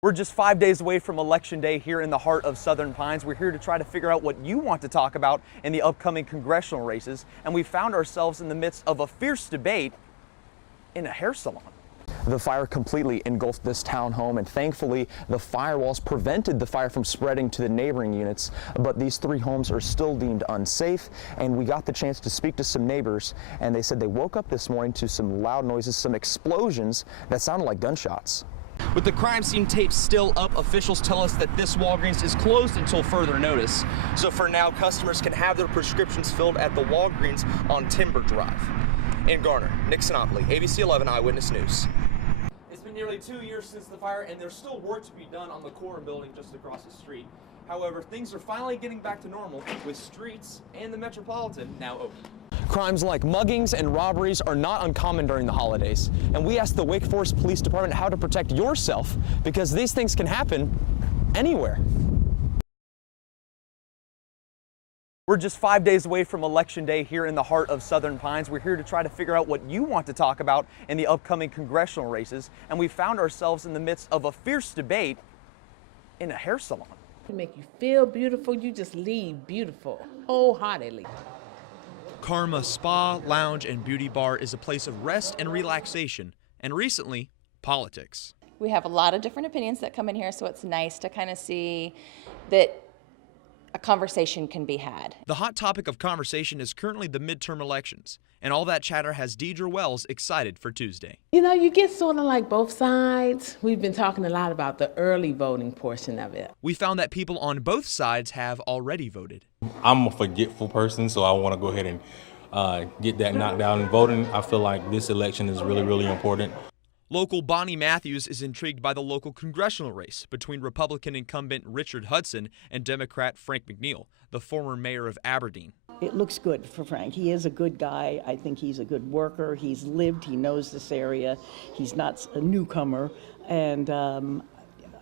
We're just 5 days away from Election Day here in the heart of Southern Pines. We're here to try to figure out what you want to talk about in the upcoming congressional races, and we found ourselves in the midst of a fierce debate in a hair salon. The fire completely engulfed this townhome, and thankfully the firewalls prevented the fire from spreading to the neighboring units, but these three homes are still deemed unsafe. And we got the chance to speak to some neighbors, and they said they woke up this morning to some loud noises, some explosions that sounded like gunshots. With the crime scene tape still up, officials tell us that this Walgreens is closed until further notice. So for now, customers can have their prescriptions filled at the Walgreens on Timber Drive. In Garner, Nick Sinopoli, ABC 11 Eyewitness News. It's been nearly 2 years since the fire, and there's still work to be done on the core building just across the street. However, things are finally getting back to normal, with streets and the Metropolitan now open. Crimes like muggings and robberies are not uncommon during the holidays, and we asked the Wake Forest Police Department how to protect yourself, because these things can happen anywhere. We're just 5 days away from Election Day here in the heart of Southern Pines. We're here to try to figure out what you want to talk about in the upcoming congressional races, and we found ourselves in the midst of a fierce debate in a hair salon. To make you feel beautiful, you just leave beautiful, wholeheartedly. Karma Spa, Lounge, and Beauty Bar is a place of rest and relaxation, and recently, politics. We have a lot of different opinions that come in here, so it's nice to kind of see that a conversation can be had. The hot topic of conversation is currently the midterm elections, and all that chatter has Deidre Wells excited for Tuesday. You know, you get sort of like both sides. We've been talking a lot about the early voting portion of it. We found that people on both sides have already voted. I'm a forgetful person, so I want to go ahead and get that knocked down in voting. I feel like this election is really, really important. Local Bonnie Matthews is intrigued by the local congressional race between Republican incumbent Richard Hudson and Democrat Frank McNeil, the former mayor of Aberdeen. It looks good for Frank. He is a good guy. I think he's a good worker. He's lived, he knows this area. He's not a newcomer, and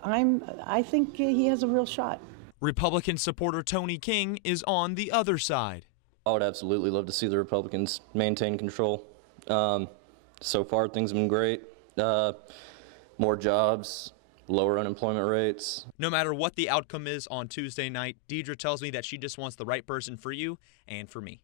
I think he has a real shot. Republican supporter Tony King is on the other side. I would absolutely love to see the Republicans maintain control. So far, things have been great. More jobs, lower unemployment rates. No matter what the outcome is on Tuesday night, Deidre tells me that she just wants the right person for you and for me.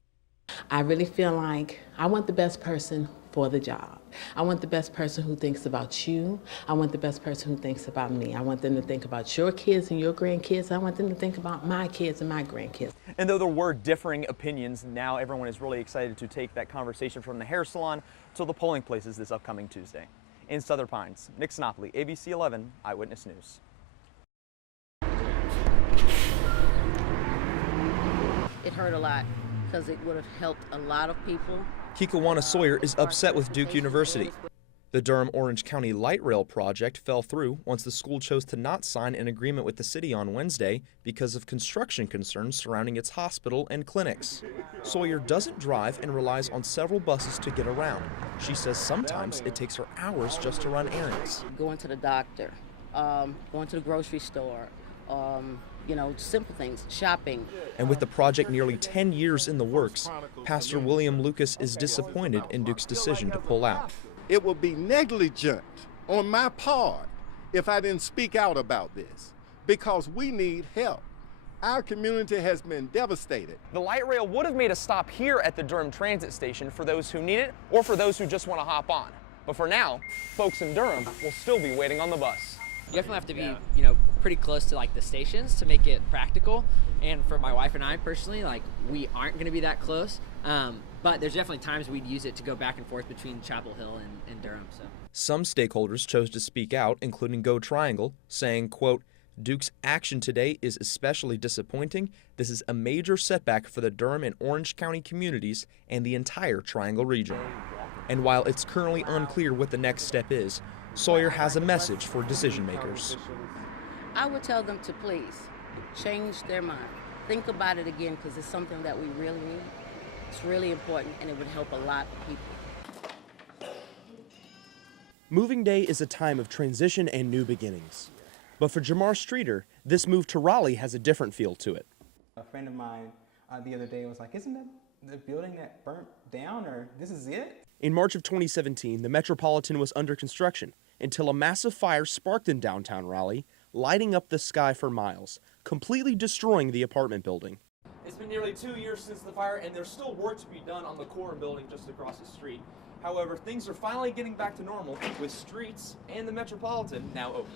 I really feel like I want the best person for the job. I want the best person who thinks about you. I want the best person who thinks about me. I want them to think about your kids and your grandkids. I want them to think about my kids and my grandkids. And though there were differing opinions, now everyone is really excited to take that conversation from the hair salon to the polling places this upcoming Tuesday. In Southern Pines, Nick Sinopoli, ABC 11 Eyewitness News. It hurt a lot because it would have helped a lot of people. Kikawana Sawyer is upset with Duke University. The Durham-Orange County Light Rail project fell through once the school chose to not sign an agreement with the city on Wednesday because of construction concerns surrounding its hospital and clinics. Sawyer doesn't drive and relies on several buses to get around. She says sometimes it takes her hours just to run errands. Going to the doctor, going to the grocery store, you know, simple things, shopping. And with the project nearly 10 years in the works, Pastor William Lucas is disappointed in Duke's decision to pull out. It would be negligent on my part if I didn't speak out about this, because we need help. Our community has been devastated. The light rail would have made a stop here at the Durham Transit Station for those who need it or for those who just want to hop on. But for now, folks in Durham will still be waiting on the bus. You definitely have to be, you know, pretty close to like the stations to make it practical. And for my wife and I personally, like we aren't going to be that close. But there's definitely times we'd use it to go back and forth between Chapel Hill and Durham. So some stakeholders chose to speak out, including Go Triangle, saying, quote, Duke's action today is especially disappointing. This is a major setback for the Durham and Orange County communities and the entire Triangle region. And while it's currently unclear what the next step is, Sawyer has a message for decision makers. I would tell them to please change their mind. Think about it again, because it's something that we really need. It's really important, and it would help a lot of people. Moving day is a time of transition and new beginnings. But for Jamar Streeter, this move to Raleigh has a different feel to it. A friend of mine the other day was like, isn't that the building that burnt down, or this is it? In March of 2017, the Metropolitan was under construction, until a massive fire sparked in downtown Raleigh, lighting up the sky for miles, completely destroying the apartment building. It's been nearly 2 years since the fire, and there's still work to be done on the core building just across the street. However, things are finally getting back to normal, with streets and the Metropolitan now open.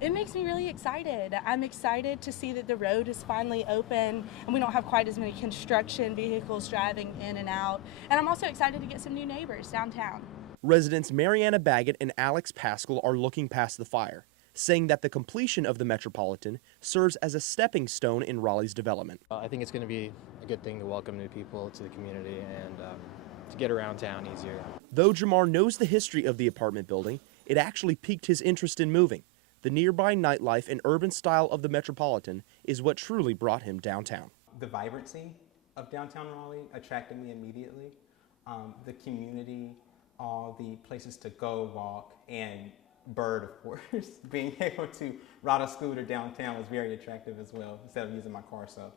It makes me really excited. I'm excited to see that the road is finally open and we don't have quite as many construction vehicles driving in and out. And I'm also excited to get some new neighbors downtown. Residents Mariana Baggett and Alex Pascal are looking past the fire, saying that the completion of the Metropolitan serves as a stepping stone in Raleigh's development. I think it's going to be a good thing to welcome new people to the community and to get around town easier. Though Jamar knows the history of the apartment building, it actually piqued his interest in moving. The nearby nightlife and urban style of the Metropolitan is what truly brought him downtown. The vibrancy of downtown Raleigh attracted me immediately. The community, all the places to go, walk, and bird, of course. Being able to ride a scooter downtown was very attractive as well, instead of using my car. So